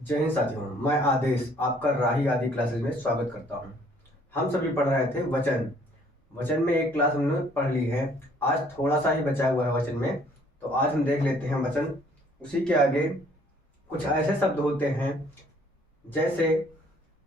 जय हिंद साथियों, मैं आदेश आपका राही आदि क्लासेस में स्वागत करता हूं। हम सभी पढ़ रहे थे वचन। वचन में एक क्लास हमने पढ़ ली है। आज थोड़ा सा ही बचा हुआ है वचन में, तो आज हम देख लेते हैं वचन। उसी के आगे कुछ ऐसे शब्द होते हैं जैसे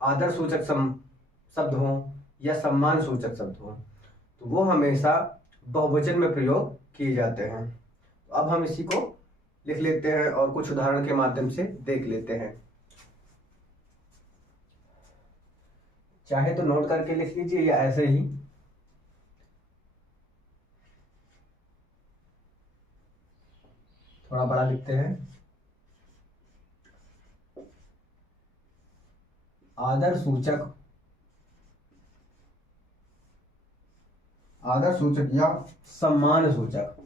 आदर सूचक शब्द हो या सम्मान सूचक शब्द हो, तो वो हमेशा बहुवचन में प्रयोग किए जाते हैं। तो अब हम इसी को लिख लेते हैं और कुछ उदाहरण के माध्यम से देख लेते हैं। चाहे तो नोट करके लिख लीजिए या ऐसे ही। थोड़ा बड़ा लिखते हैं। आदर सूचक, आदर सूचक या सम्मान सूचक,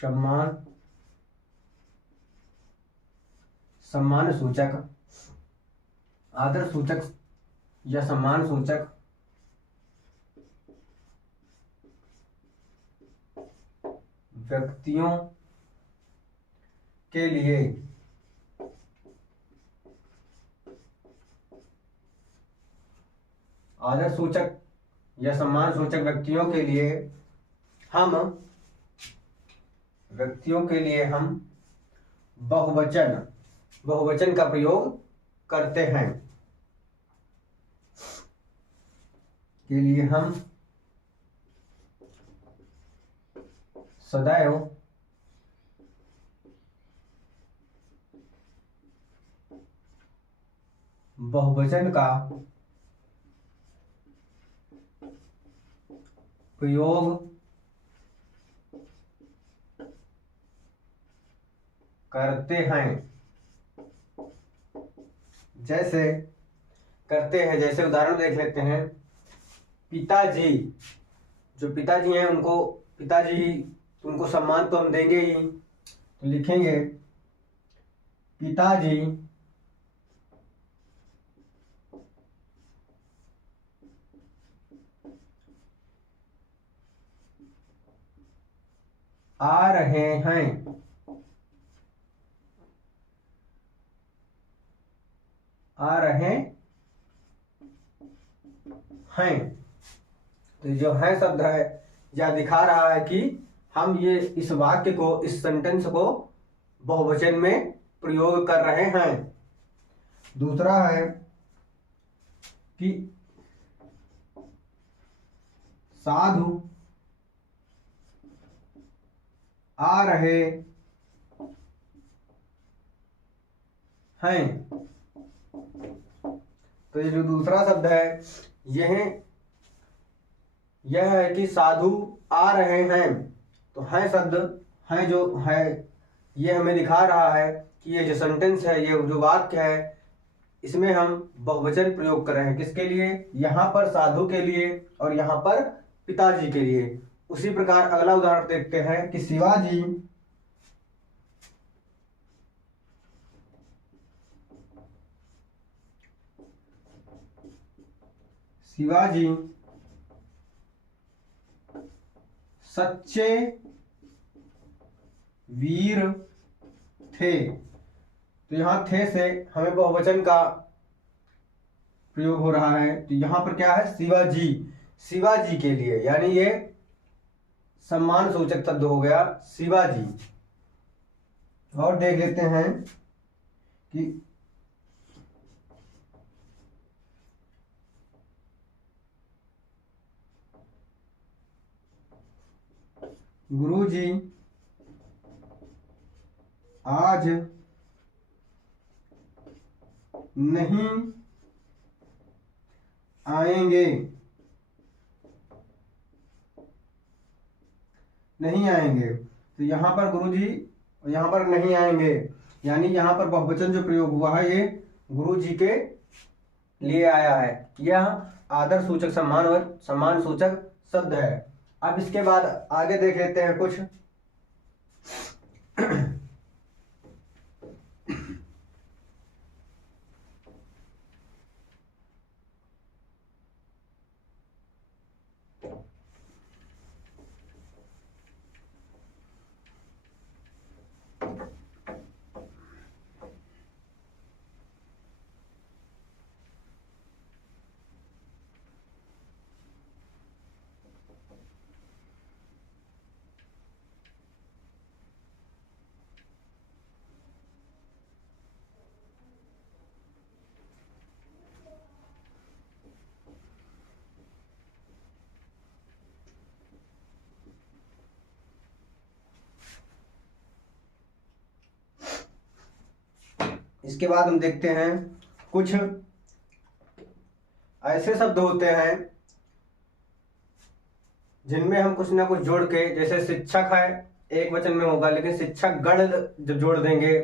सम्मान सम्मान सूचक, आदर सूचक या सम्मान सूचक व्यक्तियों के लिए आदर सूचक या सम्मान सूचक हम व्यक्तियों के लिए हम बहुवचन बहुवचन का प्रयोग करते हैं। के लिए हम सदैव बहुवचन का प्रयोग करते हैं। जैसे उदाहरण देख लेते हैं। पिताजी, जो पिताजी हैं उनको सम्मान तो हम देंगे ही, तो लिखेंगे पिताजी आ रहे हैं। आ रहे हैं, तो जो है शब्द है यह दिखा रहा है कि हम ये इस वाक्य को, इस सेंटेंस को बहुवचन में प्रयोग कर रहे हैं। दूसरा है कि साधु आ रहे हैं। तो ये जो दूसरा शब्द है यह है कि साधु आ रहे हैं। तो है शब्द, है जो है, ये हमें दिखा रहा है कि ये जो सेंटेंस है, ये जो वाक्य है, इसमें हम बहुवचन प्रयोग कर रहे हैं। किसके लिए? यहाँ पर साधु के लिए और यहाँ पर पिताजी के लिए। उसी प्रकार अगला उदाहरण देखते हैं कि शिवाजी शिवाजी सच्चे वीर थे। तो यहां थे से हमें बहुवचन का प्रयोग हो रहा है। तो यहां पर क्या है? शिवाजी, शिवाजी के लिए, यानी ये सम्मान सूचक शब्द हो गया शिवाजी। और देख लेते हैं कि गुरुजी आज नहीं आएंगे। नहीं आएंगे, तो यहाँ पर गुरुजी और यहाँ पर नहीं आएंगे, यानी यहाँ पर बहुवचन जो प्रयोग हुआ है ये गुरुजी के लिए आया है। यह आदर सूचक सम्मान और सम्मान सूचक शब्द है। अब इसके बाद आगे देख लेते हैं कुछ। इसके बाद हम देखते हैं कुछ ऐसे शब्द होते हैं जिनमें हम कुछ ना कुछ जोड़ के, जैसे शिक्षक है एक वचन में होगा, लेकिन शिक्षक गण जब जोड़ देंगे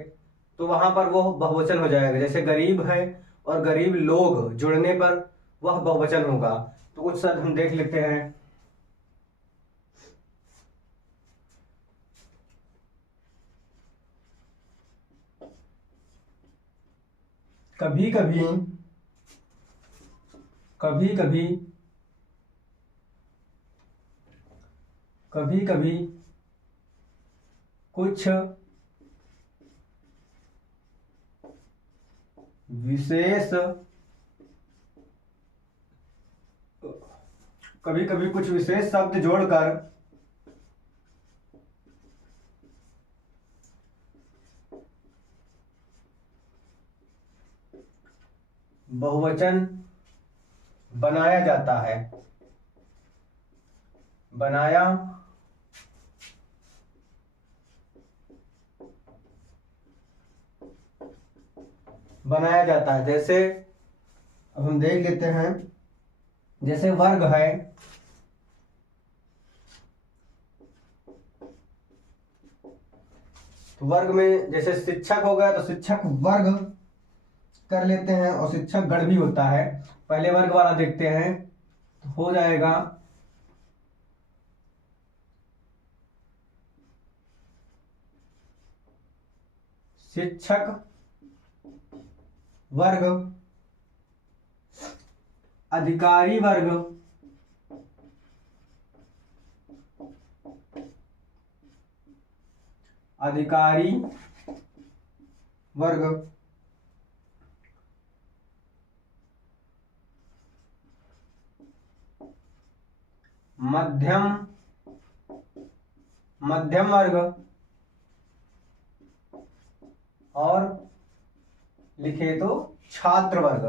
तो वहां पर वो बहुवचन हो जाएगा। जैसे गरीब है और गरीब लोग जुड़ने पर वह बहुवचन होगा। तो कुछ शब्द हम देख लेते हैं। कभी कभी, कभी कभी, कभी कभी, कुछ विशेष, कभी कभी कुछ विशेष शब्द जोड़कर बहुवचन बनाया जाता है। बनाया बनाया जाता है। जैसे अब हम देख लेते हैं, जैसे वर्ग है, तो वर्ग में जैसे शिक्षक हो गया तो शिक्षक वर्ग कर लेते हैं, और शिक्षक गण भी होता है। पहले वर्ग वाला देखते हैं, तो हो जाएगा शिक्षक वर्ग, अधिकारी वर्ग, अधिकारी वर्ग, मध्यम मध्यम वर्ग, और लिखे तो छात्र वर्ग।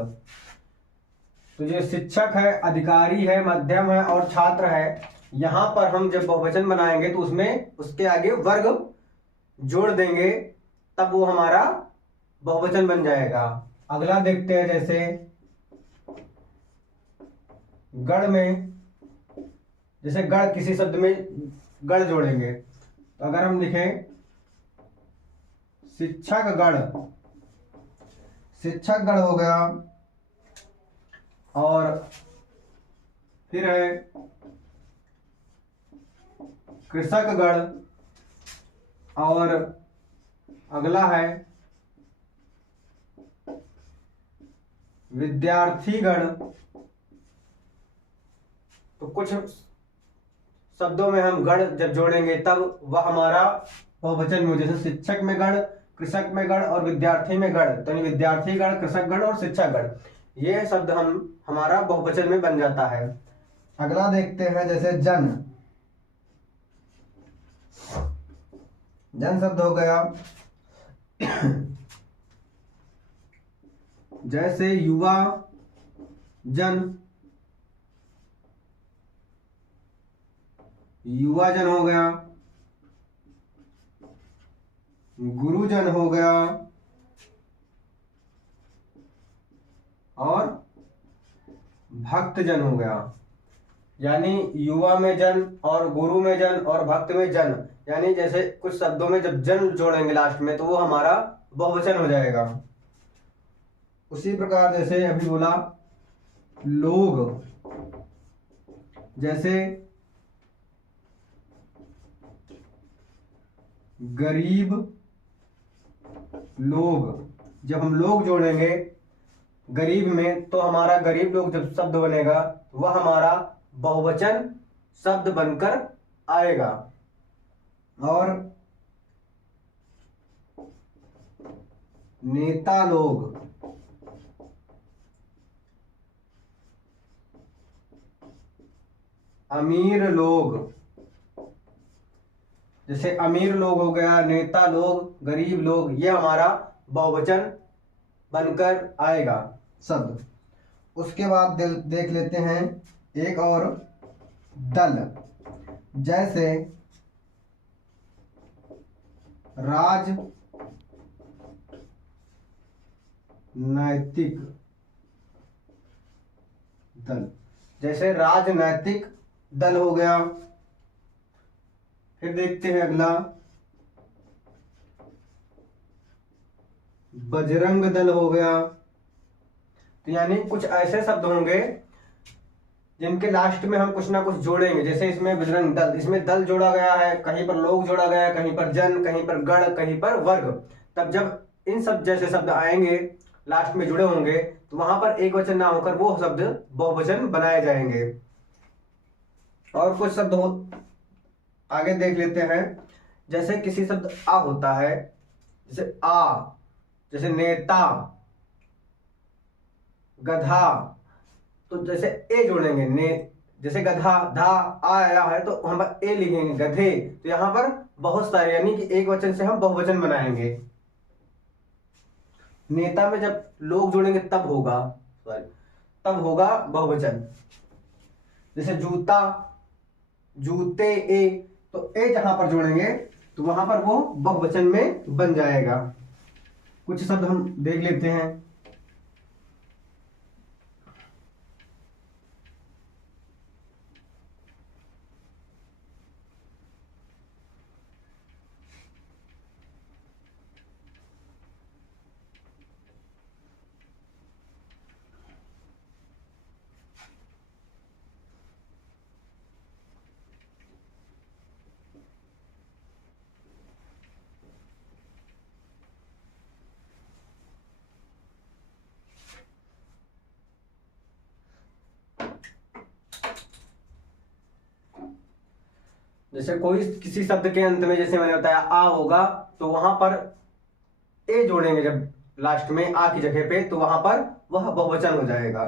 तो जो शिक्षक है, अधिकारी है, मध्यम है और छात्र है, यहां पर हम जब बहुवचन बनाएंगे तो उसमें उसके आगे वर्ग जोड़ देंगे, तब वो हमारा बहुवचन बन जाएगा। अगला देखते हैं, जैसे गण में, जैसे गण किसी शब्द में गण जोड़ेंगे, तो अगर हम लिखें शिक्षक गण, शिक्षक गण हो गया, और फिर है कृषक गण, और अगला है विद्यार्थी गण। तो कुछ शब्दों में हम गण जब जोड़ेंगे तब वह हमारा बहुवचन में, जैसे शिक्षक में गण, कृषक में गण और विद्यार्थी में गण। तो विद्यार्थी गण, कृषक गण और शिक्षक गण, ये शब्द हमारा बहुवचन में बन जाता है। अगला देखते हैं, जैसे जन, जन शब्द हो गया, जैसे युवा जन, युवा जन हो गया, गुरुजन हो गया, और भक्तजन हो गया। यानी युवा में जन और गुरु में जन और भक्त में जन, यानी जैसे कुछ शब्दों में जब जन जोड़ेंगे लास्ट में तो वो हमारा बहुवचन हो जाएगा। उसी प्रकार जैसे अभी बोला लोग, जैसे गरीब लोग, जब हम लोग जोड़ेंगे गरीब में तो हमारा गरीब लोग जब शब्द बनेगा वह हमारा बहुवचन शब्द बनकर आएगा। और नेता लोग, अमीर लोग, जैसे अमीर लोग हो गया, नेता लोग, गरीब लोग, ये हमारा बहुवचन बनकर आएगा शब्द। उसके बाद देख लेते हैं एक और, दल, जैसे राज नैतिक दल, जैसे राजनैतिक दल हो गया। फिर देखते हैं अगला, बजरंग दल हो गया। तो यानी कुछ ऐसे शब्द होंगे जिनके लास्ट में हम कुछ ना कुछ जोड़ेंगे। जैसे इसमें बजरंग दल, इसमें दल जोड़ा गया है, कहीं पर लोग जोड़ा गया है, कहीं पर जन, कहीं पर गण, कहीं पर वर्ग। तब जब इन सब जैसे शब्द आएंगे लास्ट में जुड़े होंगे तो वहां पर एक वचन ना होकर वो शब्द बहुवचन बनाए जाएंगे। और कुछ शब्द हो आगे देख लेते हैं। जैसे किसी शब्द आ होता है, जैसे आ, जैसे नेता, गधा, तो जैसे ए जोड़ेंगे ने, जैसे गधा धा आ आया है तो हम ए लिखेंगे गधे। तो यहां पर बहुत सारे, यानी कि एक वचन से हम बहुवचन बनाएंगे। नेता में जब लोग जोड़ेंगे तब होगा, सॉरी, तब होगा बहुवचन। जैसे जूता, जूते ए, तो ए जहां पर जोड़ेंगे तो वहां पर वो बहुवचन में बन जाएगा। कुछ शब्द हम देख लेते हैं। जैसे कोई किसी शब्द के अंत में, जैसे मैंने बताया आ होगा, तो वहां पर ए जोड़ेंगे जब लास्ट में आ की जगह पे, तो वहां पर वह बहुवचन हो जाएगा।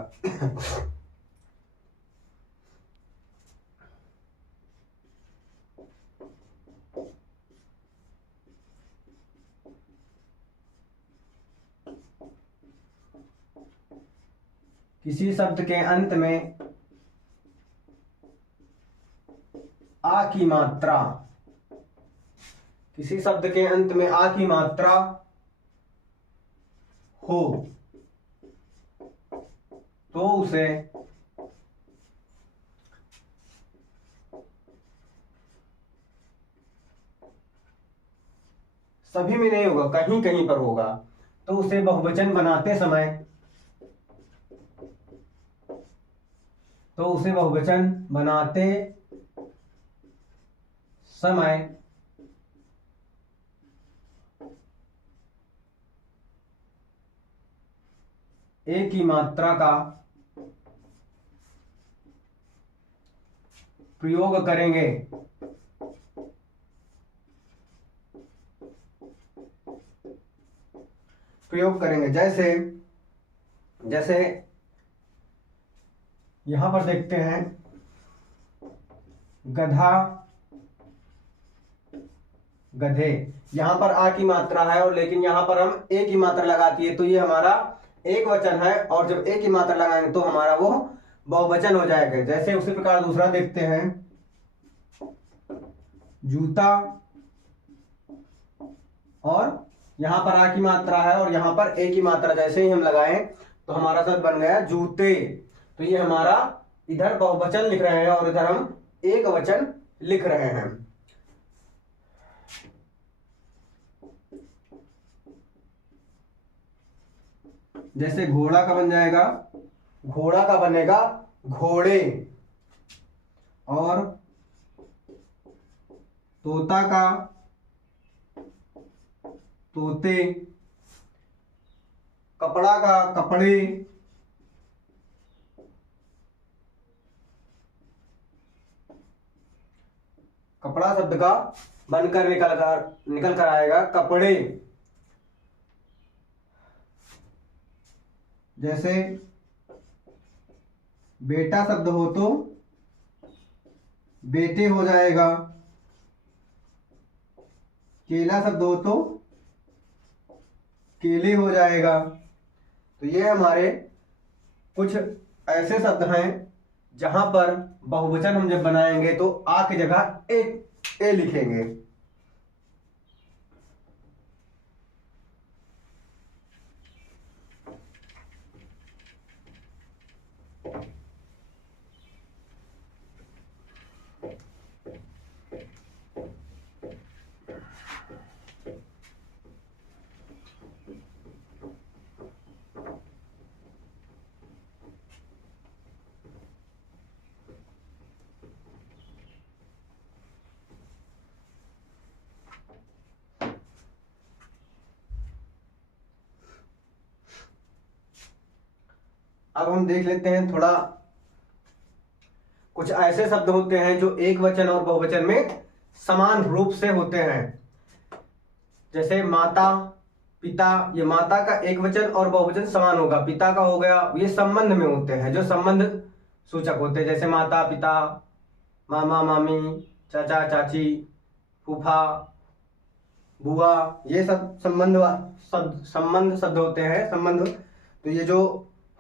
किसी शब्द के अंत में आ की मात्रा, किसी शब्द के अंत में आ की मात्रा हो तो उसे सभी में नहीं होगा, कहीं कहीं पर होगा, तो उसे बहुवचन बनाते समय, तो उसे बहुवचन बनाते समय ए की मात्रा का प्रयोग करेंगे। प्रयोग करेंगे जैसे, जैसे यहां पर देखते हैं गधा, गधे, यहां पर आ की मात्रा है और लेकिन यहां पर हम ए की मात्रा लगाती है, तो ये हमारा एक वचन है, और जब ए की मात्रा लगाएंगे तो हमारा वो बहुवचन हो जाएगा। जैसे उसी प्रकार दूसरा देखते हैं, जूता, और यहां पर आ की मात्रा है और यहां पर ए की मात्रा जैसे ही हम लगाएं तो हमारा शब्द बन गया जूते। तो ये हमारा इधर बहुवचन लिख रहे हैं और इधर हम एक वचन लिख रहे हैं। जैसे घोड़ा का बन जाएगा, घोड़ा का बनेगा घोड़े, और तोता का तोते, कपड़ा का कपड़े, कपड़ा शब्द का बनकर निकल कर आएगा कपड़े। जैसे बेटा शब्द हो तो बेटे हो जाएगा, केला शब्द हो तो केले हो जाएगा। तो ये हमारे कुछ ऐसे शब्द हैं जहां पर बहुवचन हम जब बनाएंगे तो आ की जगह ए लिखेंगे। अब हम देख लेते हैं थोड़ा, कुछ ऐसे शब्द होते हैं जो एक वचन और बहुवचन में समान रूप से होते हैं। जैसे माता, पिता, ये माता का एक वचन और बहुवचन समान होगा, पिता का हो गया, ये संबंध में होते हैं, जो संबंध सूचक होते हैं। जैसे माता पिता, मामा मामी, चाचा चाची, फूफा बुआ, ये सब संबंध शब्द होते हैं, संबंध। तो ये जो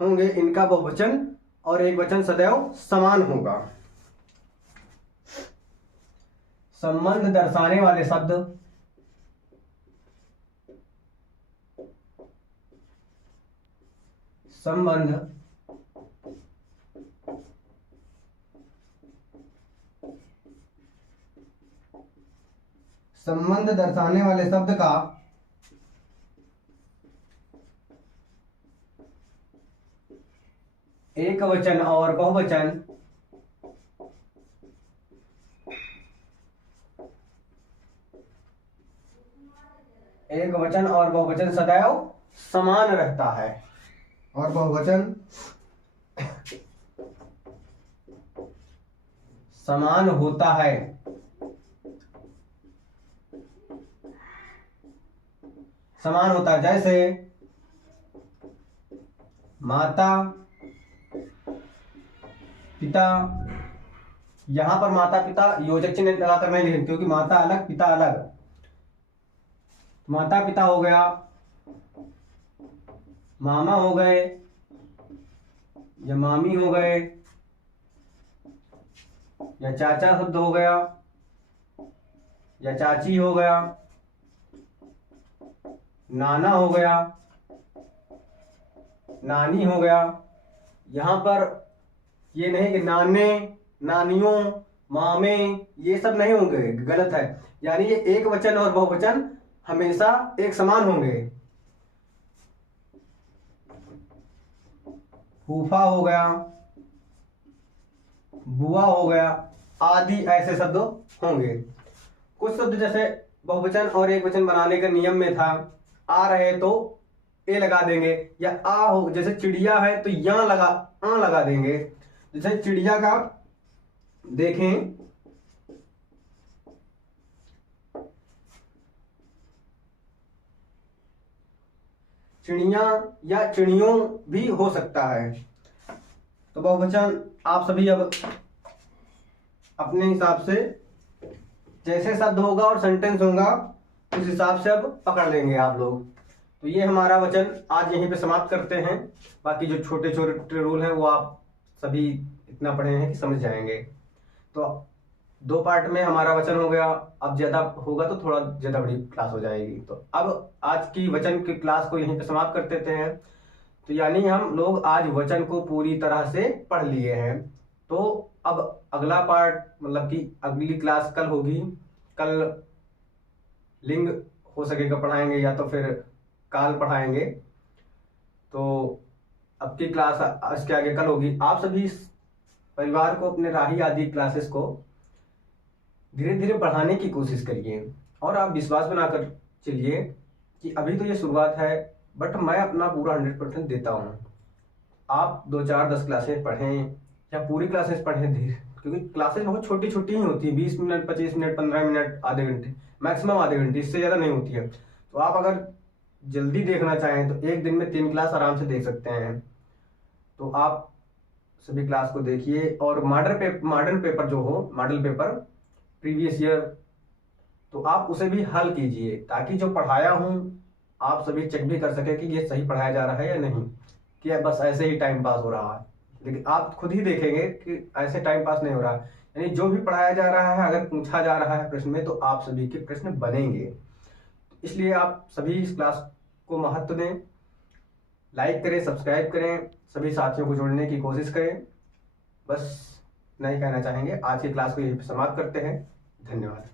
होंगे इनका बहुवचन और एक वचन सदैव समान होगा। संबंध दर्शाने वाले शब्द, संबंध संबंध दर्शाने वाले शब्द का एक वचन और बहुवचन सदैव समान रहता है, और बहुवचन समान होता है। जैसे माता पिता, यहां पर माता पिता योजक चिन्ह लगाकर नहीं लिखेंगे क्योंकि माता अलग पिता अलग। माता पिता हो गया, मामा हो गए या मामी हो गए, या चाचा शब्द हो गया या चाची हो गया, नाना हो गया, नानी हो गया। यहां पर ये नहीं कि नाने नानियों मामे, ये सब नहीं होंगे, गलत है। यानी ये एक वचन और बहुवचन हमेशा एक समान होंगे। फूफा हो गया, बुआ हो गया, आदि ऐसे शब्द होंगे। कुछ शब्द जैसे बहुवचन और एक वचन बनाने का नियम में था, आ रहे तो ए लगा देंगे, या आ हो, जैसे चिड़िया है तो यहाँ लगा आ लगा देंगे। जैसे चिड़िया का देखें, चिड़िया या चिड़ियों भी हो सकता है। तो बहुवचन आप सभी अब अपने हिसाब से जैसे शब्द होगा और सेंटेंस होगा उस हिसाब से अब पकड़ लेंगे आप लोग। तो ये हमारा वचन आज यहीं पे समाप्त करते हैं। बाकी जो छोटे छोटे रूल हैं वो आप सभी इतना पढ़े हैं कि समझ जाएंगे। तो 2 पार्ट में हमारा वचन हो गया, अब ज्यादा होगा तो थोड़ा ज्यादा बड़ी क्लास हो जाएगी। तो अब आज की वचन की क्लास को यहीं पे समाप्त कर देते हैं। तो यानी हम लोग आज वचन को पूरी तरह से पढ़ लिए हैं। तो अब अगला पार्ट मतलब कि अगली क्लास कल होगी, कल लिंग हो सकेगा पढ़ाएंगे या तो फिर काल पढ़ाएंगे। तो अब की क्लास इसके आगे कल होगी। आप सभी इस परिवार को, अपने राही आदि क्लासेस को धीरे धीरे बढ़ाने की कोशिश करिए और आप विश्वास बनाकर चलिए कि अभी तो ये शुरुआत है, बट मैं अपना पूरा 100% देता हूँ। आप 2 4 10 क्लासेस पढ़ें या पूरी क्लासेस पढ़ें धीरे, क्योंकि क्लासेस बहुत छोटी छोटी ही होती है, 20 मिनट 25 मिनट 15 मिनट आधे घंटे, मैक्सिमम आधे घंटे, इससे ज़्यादा नहीं होती है। तो आप अगर जल्दी देखना चाहें तो एक दिन में 3 क्लास आराम से देख सकते हैं। तो आप सभी क्लास को देखिए और मॉडल पेपर जो हो, मॉडल पेपर प्रीवियस ईयर, तो आप उसे भी हल कीजिए ताकि जो पढ़ाया हूँ आप सभी चेक भी कर सके कि ये सही पढ़ाया जा रहा है या नहीं, कि बस ऐसे ही टाइम पास हो रहा है। लेकिन आप खुद ही देखेंगे कि ऐसे टाइम पास नहीं हो रहा है, यानी जो भी पढ़ाया जा रहा है अगर पूछा जा रहा है प्रश्न में तो आप सभी के प्रश्न बनेंगे। इसलिए आप सभी इस क्लास को महत्व दें, लाइक करें, सब्सक्राइब करें, सभी साथियों को जोड़ने की कोशिश करें। बस नहीं कहना चाहेंगे। आज की क्लास को यहीं पर समाप्त करते हैं। धन्यवाद।